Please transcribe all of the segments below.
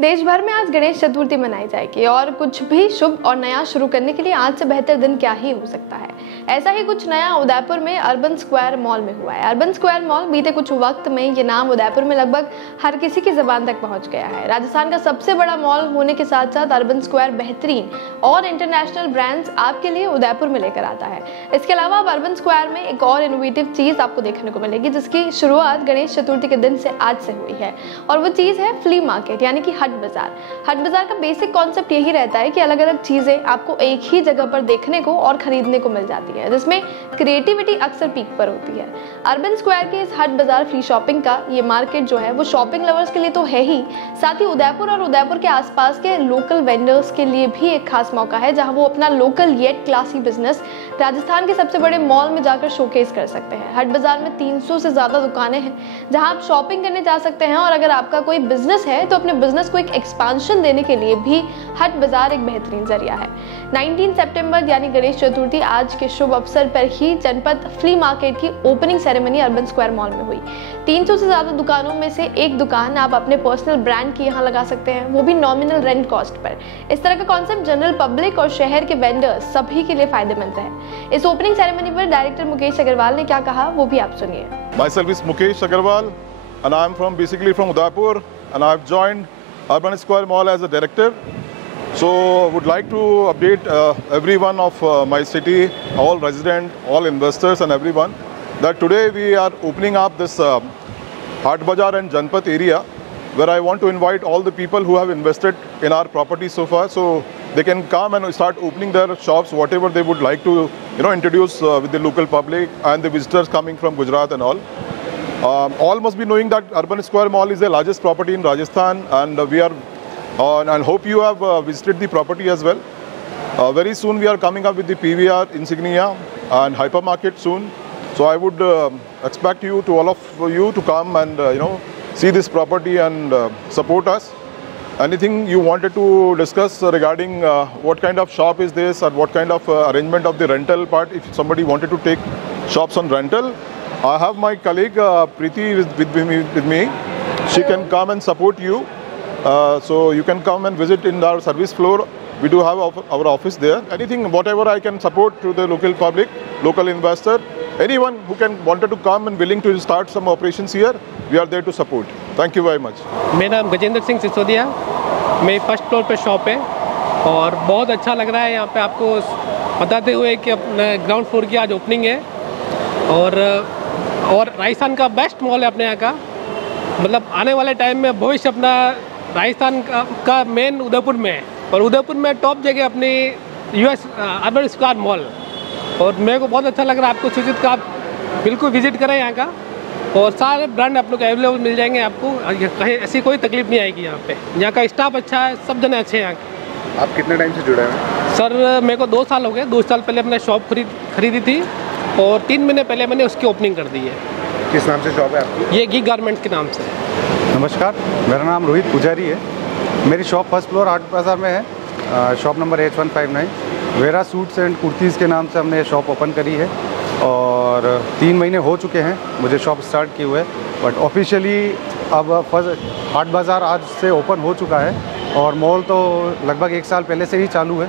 देश भर में आज गणेश चतुर्थी मनाई जाएगी और कुछ भी शुभ और नया शुरू करने के लिए आज से बेहतर दिन क्या ही हो सकता है। ऐसा ही कुछ नया उदयपुर में अर्बन स्क्वायर मॉल में हुआ है। अर्बन स्क्वायर मॉल बीते कुछ वक्त में ये नाम उदयपुर में लगभग हर किसी की ज़बान तक पहुंच गया है। राजस्थान का सबसे बड़ा मॉल होने के साथ साथ अर्बन स्क्वायर बेहतरीन और इंटरनेशनल ब्रांड्स आपके लिए उदयपुर में लेकर आता है। इसके अलावा अब अर्बन स्क्वायर में एक और इनोवेटिव चीज़ आपको देखने को मिलेगी जिसकी शुरुआत गणेश चतुर्थी के दिन से आज से हुई है और वो चीज़ है फ्ली मार्केट यानी कि हट बाजार का बेसिक कॉन्सेप्ट यही रहता है कि अलग अलग चीजें आपको एक ही जगह पर देखने को और खरीदने को मिल जाती है, जिसमें क्रिएटिविटी अक्सर पीक पर होती है। अर्बन स्क्वायर के इस हट बाजार फ्री शॉपिंग का ये मार्केट जो है वो शॉपिंग लवर्स के लिए तो है ही, साथ ही उदयपुर और उदयपुर के आसपास के लोकल वेंडर्स के लिए भी एक खास मौका है जहां वो अपना local yet classy business Rajasthan के सबसे बड़े मॉल में जाकर शोकेस कर सकते हैं। हट बाजार में 300 से ज्यादा दुकानें हैं जहां आप शॉपिंग करने जा सकते हैं और अगर आपका कोई बिजनेस है तो अपने बिजनेस को एक एक्सपांशन देने के लिए भी हट बाजार एक बेहतरीन जरिया है। 19 सितंबर यानी गणेश चतुर्थी आज के शुभ अवसर पर ही जनपद फ्ली मार्केट की opening ceremony urban square mall में हुई। 300 से ज्यादा दुकानों में से एक दुकान आप अपने पर्सनल ब्रांड की यहाँ लगा सकते हैं, वो भी नॉमिनल रेंट कॉस्ट पर। इस तरह का कॉन्सेप्ट जनरल पब्लिक और शहर के वेंडर्स सभी के लिए फायदेमंद है। इस ओपनिंग सेरेमनी पर डायरेक्टर मुकेश अग्रवाल ने क्या कहा वो भी आप सुनिए। Myself is Mukesh Agarwal and I am basically from Udaipur and I have joined Urban Square Mall as a director. So would like to update everyone of my city, all residents, all investors and everyone that today we are opening up this Hat Bazaar and Janpat area where I want to invite all the people who have invested in our property so far, so they can come and start opening their shops, whatever they would like to, introduce with the local public and the visitors coming from Gujarat and all. All must be knowing that Urban Square Mall is the largest property in Rajasthan, and we are, and hope you have visited the property as well. Very soon we are coming up with the PVR Insignia and hypermarket soon. So I would expect you to all of you to come and see this property and support us. Anything you wanted to discuss regarding what kind of shop is this or what kind of arrangement of the rental part, if somebody wanted to take shops on rental, I have my colleague Preeti with me. She can come and support you. So you can come and visit in our service floor. We do have our office there. Anything, whatever I can support to the local public, local investor, anyone who wanted to come and willing to start some operations here, we are there to support. Thank you very much. मेरा नाम गजेंद्र सिंह सिसोदिया, मेरी first floor पे shop है और बहुत अच्छा लग रहा है यहाँ पे आपको बताते हुए कि अपना ग्राउंड फ्लोर की आज ओपनिंग है और राजस्थान का बेस्ट मॉल है अपने यहाँ का। मतलब आने वाले टाइम में भविष्य अपना राजस्थान का मेन उदयपुर में है और उदयपुर में टॉप जगह अपनी यूएस अर्बन स्क्वायर मॉल, और मेरे को बहुत अच्छा लग रहा है। आपको सूचित का आप बिल्कुल विजिट करें यहाँ का और सारे ब्रांड आप लोग अवेलेबल मिल जाएंगे आपको, कहीं ऐसी कोई तकलीफ नहीं आएगी यहाँ पे। यहाँ का स्टाफ अच्छा है, सब जने अच्छे हैं यहाँ के। आप कितने टाइम से जुड़े हैं? सर मेरे को 2 साल हो गए। 2 साल पहले मैंने शॉप खरीदी थी और 3 महीने पहले मैंने उसकी ओपनिंग कर दी है। किस नाम से शॉप है आपकी? ये गीक गारमेंट्स के नाम से। नमस्कार, मेरा नाम रोहित पुजारी है। मेरी शॉप फर्स्ट फ्लोर हाट बाज़ार में है। Shop number H159 vera suits and kurtis के नाम से हमने ये शॉप ओपन करी है और 3 महीने हो चुके हैं मुझे शॉप स्टार्ट किए हुए, बट ऑफिशियली अब फर्स्ट हाट बाज़ार आज से ओपन हो चुका है और मॉल तो लगभग 1 साल पहले से ही चालू है।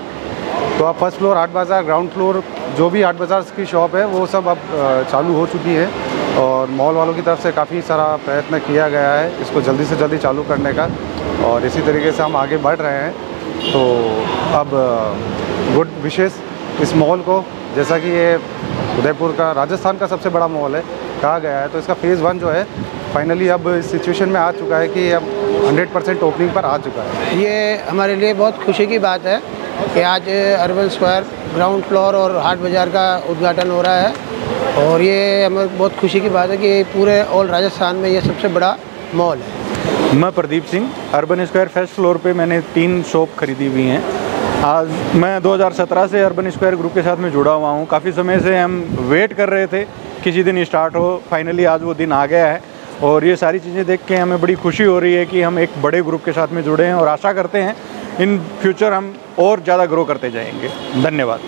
तो अब फर्स्ट फ्लोर हाट बाज़ार, ग्राउंड फ्लोर जो भी हाट बाज़ार की शॉप है वो सब अब चालू हो चुकी है और मॉल वालों की तरफ से काफ़ी सारा प्रयत्न किया गया है इसको जल्दी से जल्दी चालू करने का और इसी तरीके से हम आगे बढ़ रहे हैं। तो अब गुड विशेष इस मॉल को, जैसा कि ये उदयपुर का राजस्थान का सबसे बड़ा मॉल है कहा गया है, तो इसका फ़ेज़ 1 जो है फाइनली अब इस सिचुएशन में आ चुका है कि अब 100% ओपनिंग पर आ चुका है। ये हमारे लिए बहुत खुशी की बात है कि आज अर्बन स्क्वायर ग्राउंड फ्लोर और हाट बाज़ार का उद्घाटन हो रहा है और ये हमें बहुत खुशी की बात है कि पूरे ऑल राजस्थान में ये सबसे बड़ा मॉल है। मैं Pradeep Singh, urban square first floor पे मैंने 3 शॉप खरीदी हुई हैं। आज मैं 2017 से अर्बन स्क्वायर ग्रुप के साथ में जुड़ा हुआ हूँ। काफ़ी समय से हम वेट कर रहे थे किसी दिन स्टार्ट हो, फाइनली आज वो दिन आ गया है और ये सारी चीज़ें देख के हमें बड़ी खुशी हो रही है कि हम एक बड़े ग्रुप के साथ में जुड़े हैं और आशा करते हैं इन फ्यूचर हम और ज़्यादा ग्रो करते जाएंगे। धन्यवाद।